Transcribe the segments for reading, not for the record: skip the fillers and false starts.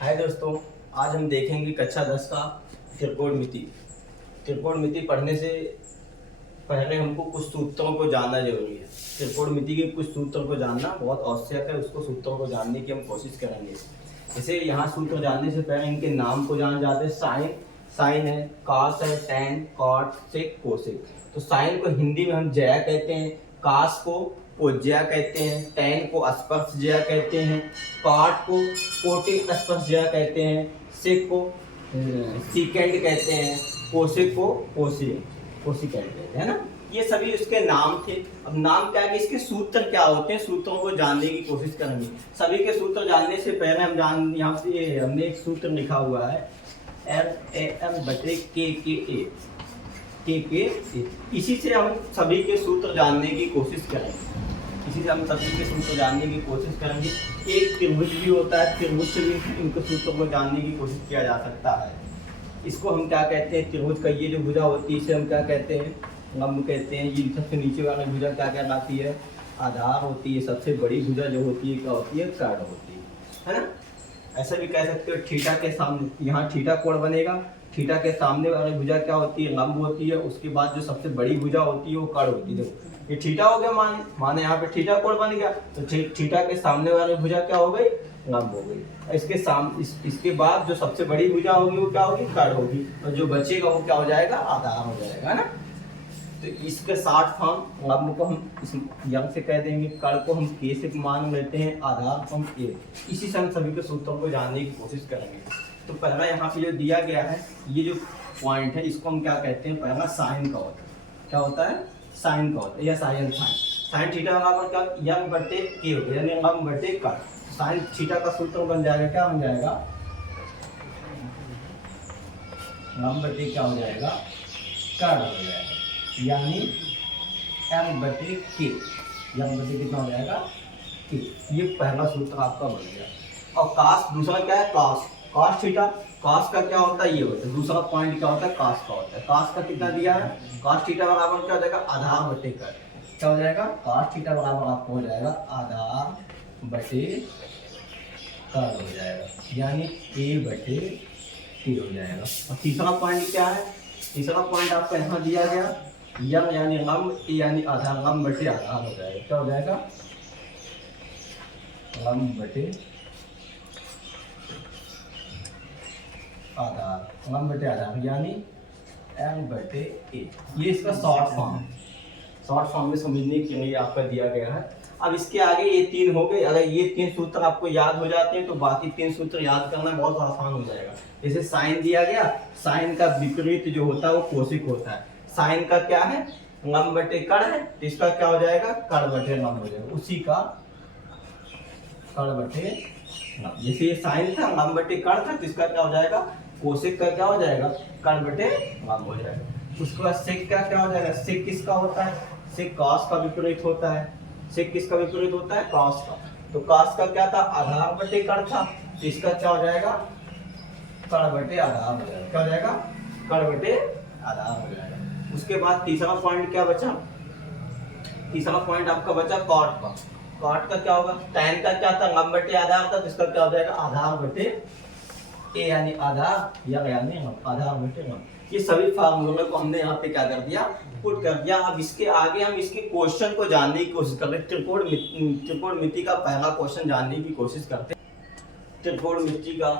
हाय दोस्तों, आज हम देखेंगे कक्षा 10 का त्रिकोणमिति। त्रिकोणमिति पढ़ने से पहले हमको कुछ सूत्रों को जानना जरूरी है। त्रिकोणमिति के कुछ सूत्रों को जानना बहुत आवश्यक है। उसको सूत्रों को जानने की हम कोशिश करेंगे। जैसे यहाँ सूत्र जानने से पहले इनके नाम को जान जाते हैं। साइन है, कास है, टैन, कॉट, सेक, कोसेक। तो साइन को हिंदी में हम जया कहते हैं, कास को पोज्या कहते हैं, टैन को स्पर्शज्या कहते हैं, कॉट को कोटि स्पर्शज्या कहते हैं, सेक को सीकेंड कहते हैं, कोसेक को कोसिकेंड कहते हैं ना। ये सभी उसके नाम थे। अब नाम क्या है, इसके सूत्र क्या होते हैं, सूत्रों को जानने की कोशिश करेंगे। सभी के सूत्र जानने से पहले हम यहाँ पे हमने एक सूत्र लिखा हुआ है LAM/KKA। इसी से हम सभी के सूत्र जानने की कोशिश करेंगे। एक त्रिभुज भी होता है, त्रिभुज से भी इनके सूत्रों को जानने की कोशिश किया जा सकता है। इसको हम क्या कहते हैं, त्रिभुज का ये जो भुजा होती है इसे हम क्या कहते हैं, लंब कहते हैं। ये सबसे नीचे वाला भुजा क्या कहलाती है, आधार होती है। सबसे बड़ी भुजा जो होती है क्या होती है, कर्ण होती है ना। ऐसा भी कह सकते हो थीटा के सामने, यहाँ थीटा कोण बनेगा। थीटा के सामने वाली भुजा क्या होती है, लंब होती है। उसके बाद जो सबसे बड़ी भुजा होती है वो कर्ण होती है। देखो ये थीटा हो गया, माने यहाँ पे थीटा कोण बन गया। तो थीटा के सामने वाली भुजा क्या हो गई, लंब हो गई। इसके बाद जो सबसे बड़ी भुजा होगी वो क्या होगी, कर्ण होगी। और जो बचेगा वो क्या हो जाएगा, आधार हो जाएगा ना। तो इसके 60 फॉर्म, लंब को हम इस यंग से कह देंगे, कर्ण को हम के से मान लेते हैं, आधार को हम ए। इसी से हम सभी के सूत्रों को जानने की कोशिश करेंगे। तो पहला यहाँ पे जो दिया गया है, ये जो पॉइंट है इसको हम क्या कहते हैं, पहला साइन का होता है। क्या होता है, साइन का होता है, या साइन साइन थीटा बराबर क्या, यंग बटे के हो गया, यानी लंब बटे कर्ण। साइन थीटा का सूत्र बन जाएगा, क्या बन जाएगा, लंब बटे क्या हो जाएगा, कर्ण हो जाएगा, यानी एम बटे के। यम बटे कितना हो जाएगा, के। ये पहला सूत्र आपका बन गया। और कास दूसरा क्या है, कास थीटा। कास का क्या होता है, ये होता है दूसरा पॉइंट, क्या होता है, कास का होता है। कास का कितना दिया है, कास थीटा बराबर क्या हो जाएगा, आधार बटे कर्ण। क्या हो जाएगा, कास थीटा बराबर आपको हो जाएगा आधार बटे कर्ण हो जाएगा, यानी ए बटे के हो जाएगा। और तीसरा पॉइंट क्या है, तीसरा पॉइंट आपका यहाँ दिया गया, यम यानी लंब, ए यानी आधार, लंब बटे आधार हो जाएगा। क्या हो जाएगा, लंब बटे आधार, लंब बटे आधार यानी एम बटे ए। ये इसका शॉर्ट फॉर्म में समझने के लिए आपका दिया गया है। अब इसके आगे ये तीन हो गए। अगर ये तीन सूत्र आपको याद हो जाते हैं तो बाकी तीन सूत्र याद करना बहुत आसान हो जाएगा। जैसे साइन दिया गया, साइन का विपरीत जो होता है वो कोसिक होता है। साइन का क्या है, लंब बटे कर्ण है, तो इसका क्या हो जाएगा, कर्ण बटे लंब हो जाएगा, उसी का कर्ण बटे लंब। जैसे ये साइन था, लंब बटे कर्ण था, तो इसका क्या हो जाएगा, कोसेक का क्या हो जाएगा, कर्ण बटे लंब हो जाएगा। उसके बाद सेक का क्या हो जाएगा, सेक किसका होता है, सेक कॉस का विपरीत होता है। सेक किसका विपरीत होता है, कॉस का। तो कॉस का क्या था, आधार बटे कर्ण था, तो इसका क्या हो जाएगा, कर्ण बटे आधार हो जाएगा। क्या हो जाएगा, कर्ण बटे आधार हो जाएगा। उसके बाद तीसरा पॉइंट क्या बचा, तीसरा पॉइंट आपका बचा कॉट का। कॉट का क्या होगा, टैन का क्या था, लंब बटे आधार था, तो इसका क्या हो जाएगा, आधार बटे ए यानी आधार, या यानी आधार बटे लंब। ये सभी फार्मूले को हमने यहाँ पे क्या कर दिया, पुट कर दिया। अब इसके आगे हम इसके क्वेश्चन को जानने की कोशिश कर रहे हैं। त्रिकोणमिति का पहला क्वेश्चन जानने की कोशिश करते हैं। त्रिकोणमिति का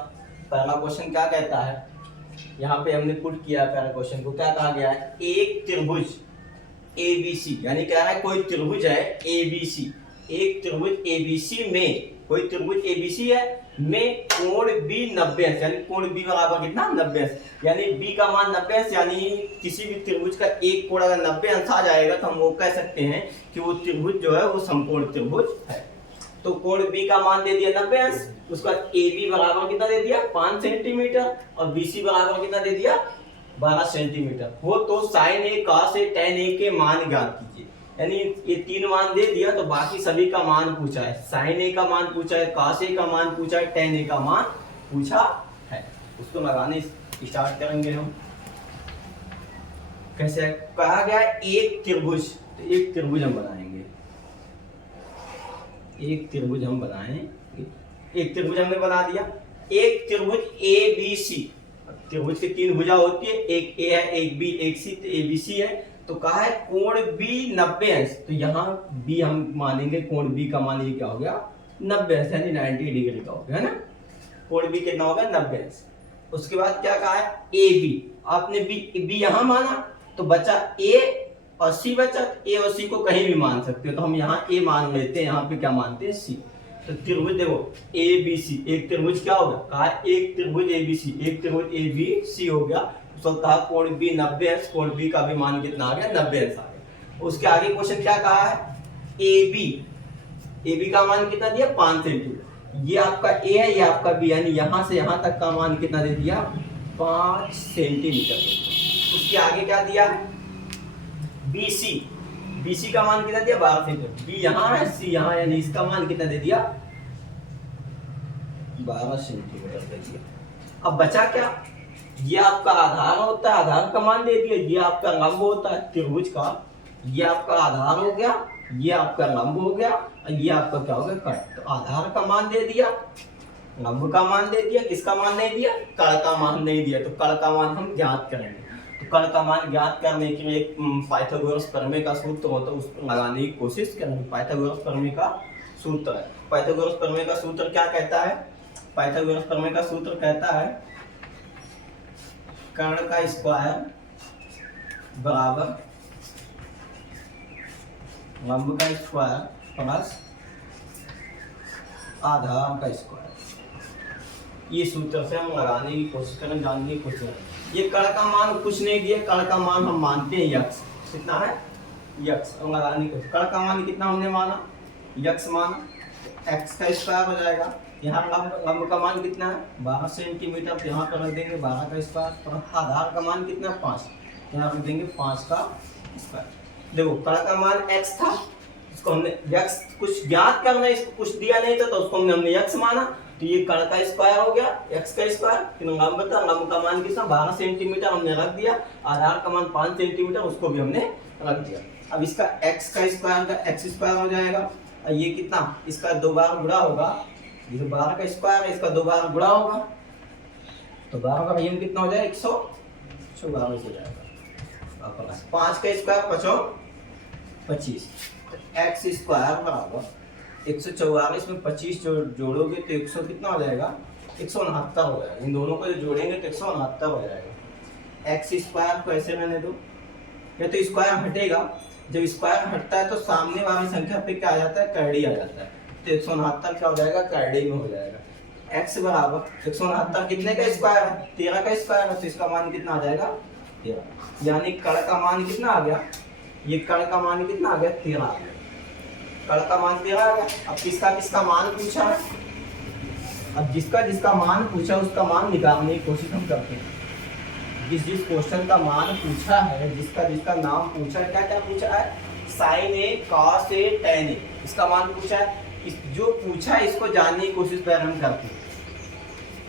पहला क्वेश्चन क्या कहता है, यहाँ पे हमने पुट किया पहले क्वेश्चन को। क्या कहा गया है, एक त्रिभुज ABC, यानी कह रहा है कोई त्रिभुज है ABC, एक त्रिभुज ABC में, कोई त्रिभुज ABC है में कोण B 90 अंश, यानी कोण B बराबर कितना, 90 अंश। यानी B का मान 90 अंश, यानी किसी भी त्रिभुज का एक कोण अगर 90 अंश आ जाएगा तो हम वो कह सकते हैं कि वो त्रिभुज जो है वो समकोण त्रिभुज है। तो कोण B का मान दे दिया 90 अंश, उसका AB बराबर कितना दे दिया, 5 सेंटीमीटर, और BC बराबर कितना दे दिया, 12 सेंटीमीटर हो। तो sign A, cos A, tan A के मान ज्ञात कीजिए। यानी ये तीन मान दे दिया, तो बाकी सभी का मान पूछा है। साइन ए का मान पूछा है, कॉस ए का मान पूछा है, टैन ए का मान पूछा है। उसको लगाने स्टार्ट करेंगे हम। कैसे कहा गया है, एक त्रिभुज, तो एक त्रिभुज हम बनाएंगे, एक त्रिभुज हम बनाएंगे। एक त्रिभुज हमने बना दिया। एक त्रिभुज ए बी सी, त्रिभुज की 3 भुजा होती है, एक ए है, एक बी, एक सी, तो ए बी सी है। तो कहा है कोण बी 90 अंश, तो यहाँ बी हम मानेंगे, कोण बी का मान ये क्या हो गया 90 अंश, यानी 90 डिग्री का हो गया, है ना। कोण बी कितना हो गया 90 अंश। उसके बाद क्या कहा है ए बी, आपने बी यहाँ माना तो बचा ए और सी बचा, ए और सी को कहीं भी मान सकते हो, तो हम यहाँ ए मान लेते हैं, यहाँ पे क्या मानते हैं सी। तो त्रिभुज देखो ए बी सी, एक त्रिभुज क्या होगा, कहा एक त्रिभुज ए बी सी, एक त्रिभुज ए बी सी हो गया। तो कहा कोण बी 90 अंश, कोण बी का भी मान कितना आ गया 90 अंश आ गया। उसके आगे क्वेश्चन क्या कहा है ए बी का मान कितना दिया 5 सेंटीमीटर, ये आपका ए है, ये आपका बी, यानी यहां से यहां तक का मान कितना दे दिया 5 सेंटीमीटर। उसके आगे क्या दिया बीसी का मान कितना दिया 12 सेंटीमीटर, बी यहाँ है सी यहाँ है, यानी इसका मान कितना दे दिया 12 सेंटीमीटर दे दिया। अब बचा क्या, ये आपका आधार होता है, आधार का मान दे दिया, ये आपका लंब होता है त्रिभुज का, ये आपका आधार हो गया, ये आपका लंब हो गया, और ये आपका क्या हो गया कट। तो आधार का मान दे दिया, लंब का मान दे दिया, किसका मान नहीं दिया कड़ का मान नहीं दिया। तो कड़ का मान हम ज्ञात करेंगे, तो कड़ का मान ज्ञात करने के लिए एक पाइथागोरस प्रमेय का सूत्र होता है, उसको लगाने की कोशिश करेंगे। पाइथागोरस प्रमेय का सूत्र है, पाइथागोरस प्रमेय का सूत्र क्या कहता है, पाइथागोरस प्रमेय का सूत्र कहता है कर्ण का स्क्वायर बराबर लंब का स्क्वायर प्लस आधार का स्क्वायर। ये सूत्र से हम लगाने की कोशिश करें, जानने की कोशिश करें। ये कड़ का मान कुछ नहीं दिया, कड़ का मान हम मानते हैं यक्स, कितना है यक्स, हम लगाने की कड़ का मान कितना हमने माना यक्स माना, एक्स का स्क्वायर हो जाएगा। यहाँ लंब का मान कितना है 12 सेंटीमीटर, तो यहाँ पर रख देंगे 12 का स्क्वायर, आधार का मान कितना 5, यहाँ रख देंगे 5 का स्क्वायर। देखो कड़ का मान x था, इसको हमने यक्स कुछ ज्ञात करना है, इसको कुछ दिया नहीं था तो उसको हमने यक्स माना, तो ये कड़ का स्क्वायर हो गया x का स्क्वायर, फिर लंब था, लंब का मान कितना 12 सेंटीमीटर हमने रख दिया, आधार का मान 5 सेंटीमीटर उसको भी हमने रख दिया। अब इसका x का स्क्वायर का x स्क्वायर हो जाएगा, और ये कितना इसका 2 बार गुणा होगा, ये 12 का स्क्वायर है, इसका 2 बार गुणा होगा, तो 12 का भाई कितना हो जाएगा 144 हो जाएगा, 5 का स्क्वायर 25, तो x स्क्वायर बराबर 144 में 25 जोड़ोगे तो 100 कितना हो जाएगा 169 हो जाएगा। इन दोनों को जो जोड़ेंगे तो 169 हो जाएगा। x स्क्वायर को ऐसे रहने दो, या तो स्क्वायर हटेगा, जब स्क्वायर हटता है तो सामने वाली संख्या पे क्या आ जाता है कैडी आ जाता है, तो 169 क्या हो जाएगा कैडी में हो जाएगा। x बराबर 169 कितने का स्क्वायर है 13 का स्क्वायर है, तो इसका मान कितना आ जाएगा 13, यानी कड़ का मान कितना आ गया, ये कड़ का मान कितना आ गया 13 आ गया, कड़ का मान 13 आ गया। अब किसका मान पूछा है, अब जिसका मान पूछा उसका मान निकालने की कोशिश हम करते हैं। जिस क्वेश्चन का मान पूछा है, जिसका नाम पूछा है, क्या पूछा है sign A cos A ten ए, इसका मान पूछा है। जो पूछा है इसको जानने की कोशिश पहले हम करते हैं।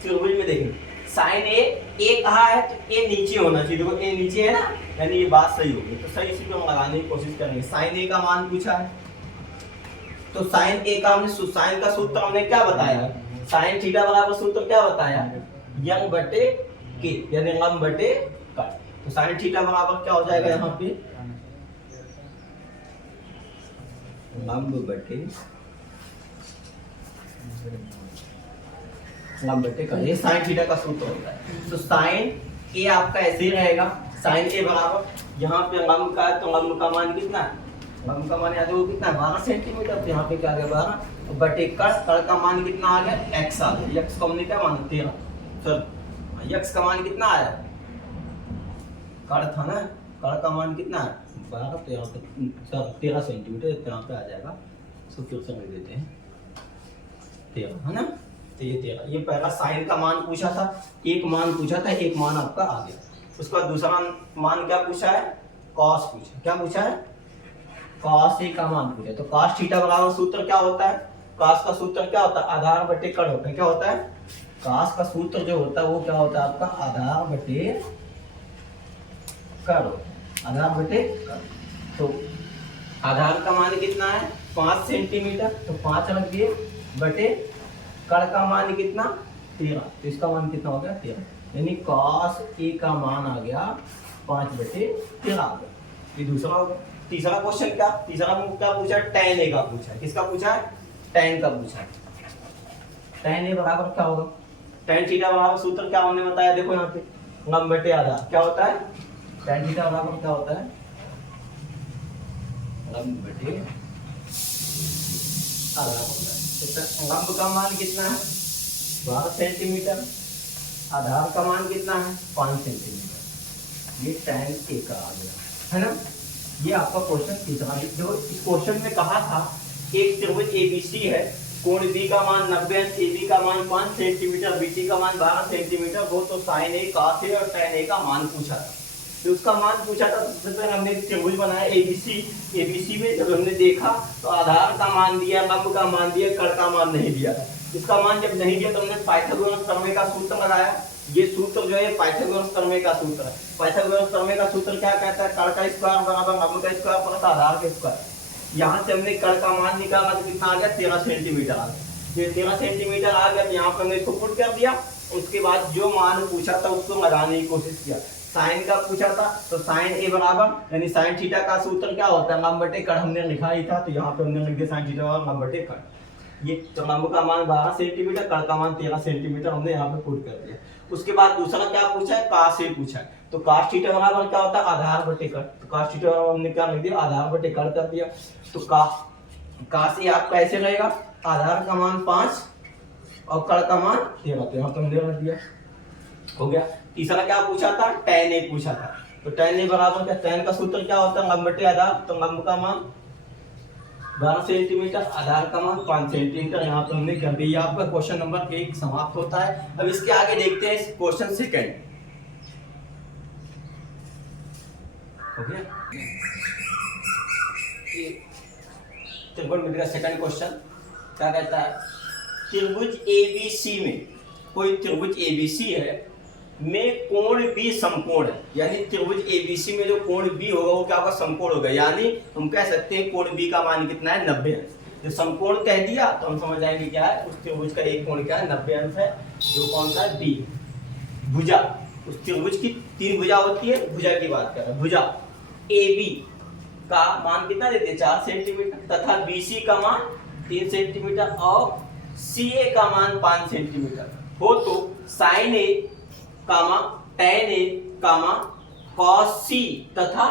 त्रिभुज में देखें साइन ए कहा है तो ए नीचे होना चाहिए, देखो ए नीचे है ना, यानी ये बात सही होगी, तो सही इसी को हम लगाने की कोशिश करेंगे। साइन ए का मान पूछा है, तो साइन ए का हमने साइन का सूत्र हमने क्या बताया, साइन थीटा बराबर सूत्र क्या बताया यंग बटे के, यानी लंब बटे कट। तो साइन थीटा बराबर क्या हो जाएगा यहाँ पे लंब बटे कट, ये साइन थीटा का सूत्र होता है। तो साइन ए आपका ऐसे ही रहेगा, साइन ए बराबर यहाँ पे लंब का है तो लंब का मान कितना है, लंब का मान याद हो कितना 12 सेंटीमीटर, तो यहाँ पे क्या आ गया 12 बटे कट, कट का मान कितना आ गया x आ गया, x को हमने क्या माना 13, सर x का मान कितना आया कट था ना, कट का मान कितना है 12, तो यहाँ पे सर 13 सेंटीमीटर, तो यहाँ पे आ जाएगा, सूत्र से मिल देते हैं 13 है ना, तो ये 13। ये पहला साइन का मान पूछा था, एक मान पूछा था, एक मान आपका आ गया। उसके बाद दूसरा मान क्या पूछा है कॉस पूछा, क्या पूछा है कॉस ए का मान पूछा। तो कॉस थीटा बराबर सूत्र क्या होता है, कॉस का सूत्र क्या होता है आधार बटे कड़ होता है, क्या होता है कॉस का सूत्र जो होता है वो क्या होता है आपका आधार बटे कड़ होता है, आधार बटे कड़। तो आधार का मान कितना है 5 सेंटीमीटर, तो 5 रख दिए बटे कड़ का मान कितना 13, तो इसका मान कितना हो गया 13, यानी cos A का मान आ गया 5/13 आ गया। ये दूसरा हो गया। तीसरा क्वेश्चन क्या पूछा है, tan A का पूछा है। किसका पूछा है, tan का पूछा है। tan A बराबर क्या होगा, tan थीटा बराबर सूत्र क्या हमने बताया, देखो यहाँ पे लंब/आधार क्या होता है, tan थीटा बराबर क्या होता है, लंब/आधार होता है। लंब का मान कितना है 12 सेंटीमीटर, आधार का मान कितना है 5 सेंटीमीटर, ये tan A का आ गया है ना। ये आपका क्वेश्चन तीसरा। देखो इस क्वेश्चन में कहा था एक त्रिभुज ABC है, कोण B का मान 90 अंश, AB का मान 5 सेंटीमीटर, BC का मान 12 सेंटीमीटर हो, तो sin A, cos A और tan A का मान पूछा था। तो उसका मान पूछा था, सबसे पहले हमने एक त्रिभुज बनाया ABC में जब हमने देखा तो आधार का मान दिया, लंब का मान दिया, कर्ण का मान नहीं दिया। इसका मान जब नहीं दिया तो हमने पाइथागोरस प्रमेय का सूत्र लगाया। ये सूत्र जो है पाइथागोरस प्रमेय का सूत्र है। पाइथागोरस प्रमेय का सूत्र क्या कहता है, कर्ण का स्क्वायर बराबर लंब का स्क्वायर प्लस आधार का स्क्वायर। यहाँ से हमने कर्ण का मान निकाला तो कितना आ गया 13 सेंटीमीटर आ गया। ये 13 सेंटीमीटर आ गया, यहाँ पर हमने इसको पुट कर दिया। उसके बाद जो मान पूछा था उसको लगाने की कोशिश किया। साइन का पूछा था तो साइन A बराबर यानी साइन थीटा का सूत्र क्या होता है, लंब/कर्ण हमने लिखा ही था, तो यहाँ पे हमने लिख दिया साइन थीटा बराबर लंब/कर्ण। ये तो लंब का मान 12 सेंटीमीटर, कर्ण का मान 13 सेंटीमीटर हमने यहाँ पे पुट कर दिया। उसके बाद दूसरा क्या पूछा है, cos A पूछा है। तो cos थीटा बराबर क्या होता है, आधार/कर्ण। तो cos थीटा बराबर हमने क्या लिख दिया, आधार/कर्ण कर दिया। तो cos A आपका ऐसे रहेगा, आधार का मान 5 और कर्ण का मान 13, तो यहाँ पे हमने रख दिया, हो गया। तीसरा क्या पूछा था, tan A पूछा था। तो tan A बराबर क्या, tan का सूत्र क्या होता है लंब/आधार, तो लंब का मान 12 सेंटीमीटर, आधार का मान 5 सेंटीमीटर, यहाँ पे हमने कर दिया। आपका क्वेश्चन नंबर 1 समाप्त होता है। अब इसके आगे देखते हैं क्वेश्चन सेकंड, हो गया। त्रिकोणमिति का सेकंड क्वेश्चन क्या कहता है, त्रिभुज ABC में, कोई त्रिभुज ABC है में कोण B समकोण है, यानी त्रिभुज ABC में जो कोण B होगा वो क्या होगा, समकोण होगा। यानी हम कह सकते हैं कोण B का मान कितना है 90 अंश। जब समकोण कह दिया तो हम समझ जाएंगे क्या है, उस त्रिभुज का एक कोण क्या है 90 अंश है, जो कौन सा है B। भुजा, उस त्रिभुज की 3 भुजा होती है, भुजा की बात कर रहे हैं। भुजा AB का मान कितना देते हैं 4 सेंटीमीटर, तथा BC का मान 3 सेंटीमीटर और CA का मान 5 सेंटीमीटर हो, तो sin A comma tan A comma cos C तथा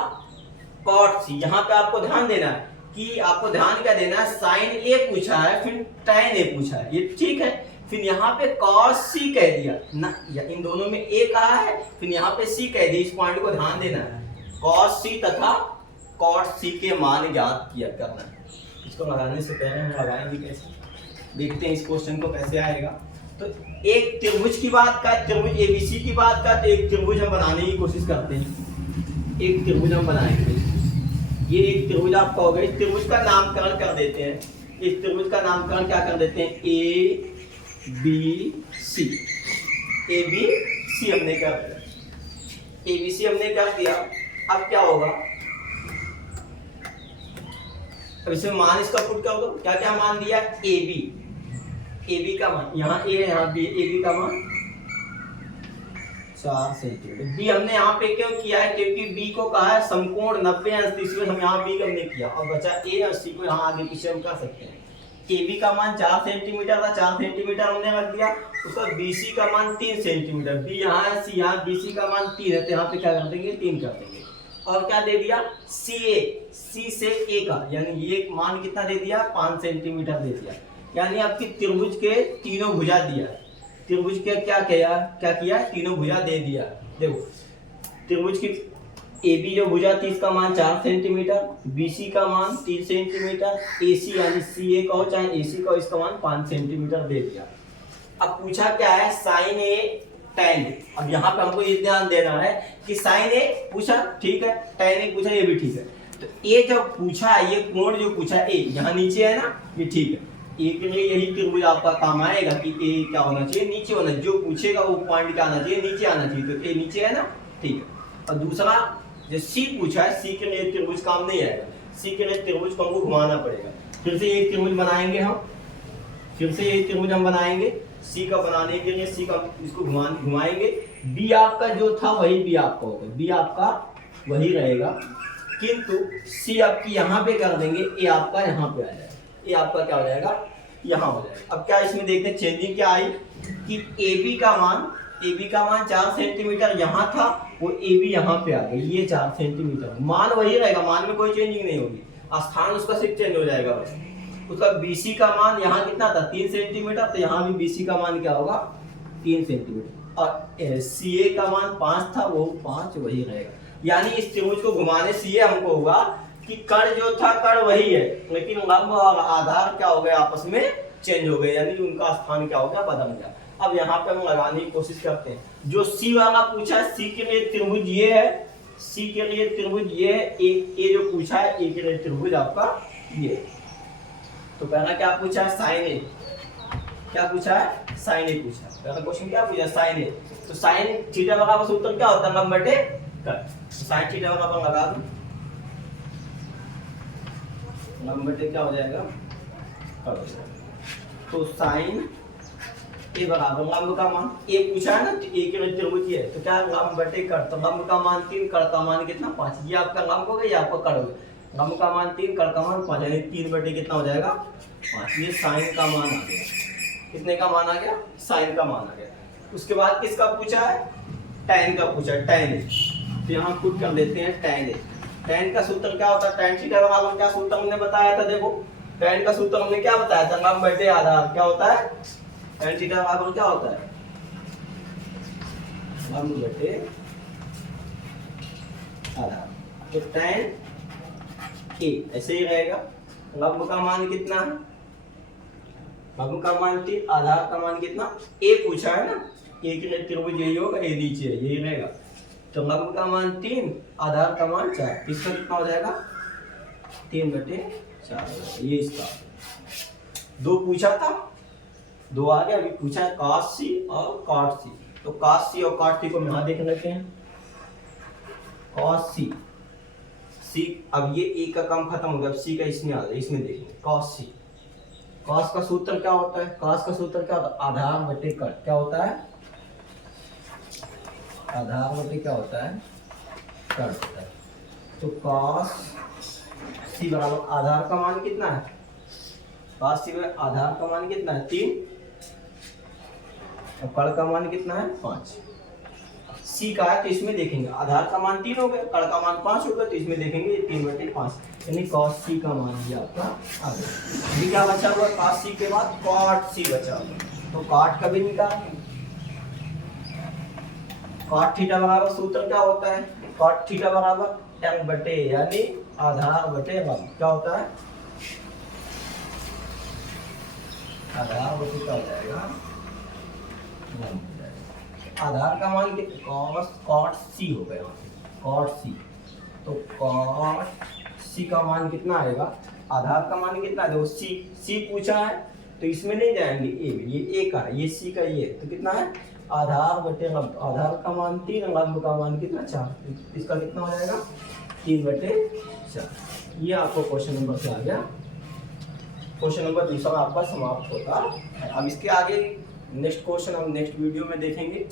cot C। यहाँ पे आपको ध्यान देना है कि आपको ध्यान क्या देना है, sin A पूछा है फिर tan A पूछा है, ये ठीक है। फिर यहाँ पे cos C कह दिया ना, या इन दोनों में A कहा है, फिर यहाँ पे C कह दिया। इस पॉइंट को ध्यान देना है, cos C तथा cot C के मान ज्ञात किया करना है। इसको लगाने से पहले हम लगाएंगे कैसे, देखते हैं इस क्वेश्चन को कैसे आएगा। तो एक त्रिभुज की बात का, त्रिभुज ABC की बात का, तो एक त्रिभुज हम बनाने की कोशिश करते हैं। एक त्रिभुज हम बनाएंगे, ये एक त्रिभुज आपका हो गया। इस त्रिभुज का नामकरण कर देते हैं, इस त्रिभुज का नामकरण क्या कर देते हैं, ABC। ABC हमने कर दिया, ABC हमने कर दिया। अब क्या होगा, अब इसमें मान इसका पुट कर दो, क्या क्या मान दिया, AB का मान, यहाँ A है, यहाँ B, AB का मान 4 सेंटीमीटर। B हमने यहाँ पे क्यों किया है, क्योंकि B को कहा है समकोण 90 अंश, इसलिए हम यहाँ B हमने किया, और बचा A और C को यहाँ आगे पीछे हम कर सकते हैं। AB का मान 4 सेंटीमीटर था, 4 सेंटीमीटर हमने रख दिया। उसका BC का मान 3 सेंटीमीटर, B यहाँ है, C यहाँ, BC का मान 3 है, तो यहाँ पे क्या कर देंगे, 3 कर देंगे। और क्या दे दिया, CA, C से A का, यानी ये मान कितना दे दिया, 5 सेंटीमीटर दे दिया। यानी आपकी त्रिभुज के तीनों भुजा दिया, त्रिभुज के क्या किया, तीनों भुजा दे दिया। देखो त्रिभुज की AB जो भुजा थी इसका मान 4 सेंटीमीटर, BC का मान 3 सेंटीमीटर, AC यानी CA का हो चाहे AC का हो, इसका मान 5 सेंटीमीटर दे दिया। अब पूछा क्या है, sin A tan A। अब यहाँ पे हमको ये ध्यान देना है कि sin A पूछा ठीक है, tan A पूछा, ये भी ठीक है। तो A जब पूछा है, ये कोण जो पूछा है A यहाँ नीचे है ना, ये ठीक है। A के लिए यही त्रिभुज आपका काम आएगा कि A क्या होना चाहिए, नीचे होना, जो पूछेगा वो पॉइंट क्या आना चाहिए, नीचे आना चाहिए। तो A नीचे है ना, ठीक है। और दूसरा जो C पूछा है, C के लिए त्रिभुज काम नहीं आएगा, C के लिए त्रिभुज को हमको घुमाना पड़ेगा। फिर से एक त्रिभुज बनाएंगे हम, फिर से एक त्रिभुज हम बनाएंगे। सी का बनाने के लिए सी का इसको घुमाएंगे, बी आपका जो था वही बी आपका होगा, बी आपका वही रहेगा, किंतु सी आपकी यहाँ पे कर देंगे, ए आपका यहाँ पे आ जाएगा, ए आपका क्या हो जाएगा, यहाँ हो जाएगा। अब क्या इसमें देखते हैं चेंजिंग क्या आई कि ए बी का मान 4 सेंटीमीटर यहाँ था, वो ए बी यहाँ पे आ गया, ये 4 सेंटीमीटर, मान वही रहेगा, मान में कोई चेंजिंग नहीं होगी, स्थान उसका सिर्फ चेंज हो जाएगा बस। उसका बीसी का मान यहाँ कितना था 3 सेंटीमीटर, तो यहाँ भी बीसी का मान क्या होगा 3 सेंटीमीटर, और सीए का मान 5 था, वो 5 वही रहेगा। यानी इस त्रिभुज को घुमाने से ये हमको होगा कि कर्ण जो था कर्ण वही है, लेकिन लंब और आधार क्या हो गए आपस में चेंज हो गए, यानी उनका स्थान क्या हो गया बदल गया। अब यहाँ पे हम लगाने की कोशिश करते हैं, जो सी वाला पूछा है, सी के लिए त्रिभुज ये है, सी के लिए त्रिभुज ये है, ए जो पूछा है ए के लिए त्रिभुज आपका ये। तो पहला क्या पूछा है साइन ए, क्या पूछा है साइन ए पूछा है, पहला क्वेश्चन क्या पूछा साइन ए। तो साइन थीटा बराबर सूत्र क्या होता है लंब बटे कर्ण, साइन थीटा बराबर लगा दूं, लंब बटे क्या हो जाएगा कर्ण। तो साइन ए बराबर लंब का मान, ए पूछा है ना ए के लिए त्रिभुज ये है, तो क्या लंब बटे कर्ण, तो लंब का मान 3, कर्ण का मान कितना 5, ये आपका लंब हो गया, ये आपका कर्ण हो गया। लंब का मान 3, कर्ण का मान 5, यानी 3 बटे कितना हो जाएगा 5, ये साइन का मान आ गया। कितने का मान आ गया, साइन का मान आ गया। उसके बाद किसका पूछा है, tan का पूछा है, tan, तो यहाँ पुट कर देते हैं tan। tan का सूत्र क्या होता है, tan थीटा बराबर क्या सूत्र हमने बताया था, देखो tan का सूत्र हमने क्या बताया था, लंब बटे आधार, क्या होता है tan थीटा बराबर क्या होता है लंब बटे आधार। तो tan ए ऐसे ही रहेगा, लंब का मान कितना है, लंब का मान 3, आधार का मान कितना, ए पूछा है ना, ए के लिए त्रिभुज यही होगा, ए नीचे है यही रहेगा। तो लंब का मान 3, आधार का मान 4, इसका कितना हो जाएगा 3 बटे 4, ये इसका 2 पूछा था, 2 आ गया। अभी पूछा है cos c और cot c, तो cos c और cot c को यहाँ देख लेते हैं। cos c, अब ये ए का काम खत्म हो गया, अब सी का इसमें आ जाए, इसमें देखेंगे cos c। cos का सूत्र क्या होता है, cos का सूत्र क्या होता है आधार बटे कर्ण, क्या होता है आधार बटे क्या होता है कर्ण होता है। तो cos c बराबर आधार का मान कितना है, cos c में आधार का मान कितना है 3, और कर्ण का मान कितना है 5। सी का है तो इसमें देखेंगे आधार का मान 3 हो गया, कर्ण का मान 5 हो गया, तो इसमें देखेंगे 3 बटे 5, यानी cos c का मान भी आपका आ गया। अभी क्या बचा हुआ cos c के बाद cot c बचा हुआ, तो cot का भी निकालेंगे। cot थीटा बराबर सूत्र क्या होता है, cot थीटा बराबर tan बटे यानी आधार बटे लंब, क्या होता है आधार बटे क्या हो जाएगा लंब। आधार का मान cot c हो गया, cot c, तो cot c का मान कितना आएगा, आधार का मान कितना है, देखो c पूछा है तो इसमें नहीं जाएंगे, ये a का है, ये c का ये, तो कितना है आधार बटे लंब, आधार का मान 3, लंब का मान कितना 4, इसका कितना हो जाएगा 3 बटे 4। ये आपको क्वेश्चन नंबर से आ गया। क्वेश्चन नंबर दूसरा आपका समाप्त होता है। अब इसके आगे नेक्स्ट क्वेश्चन हम नेक्स्ट वीडियो में देखेंगे।